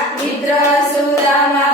મળ્યા મિત્ર સુદામા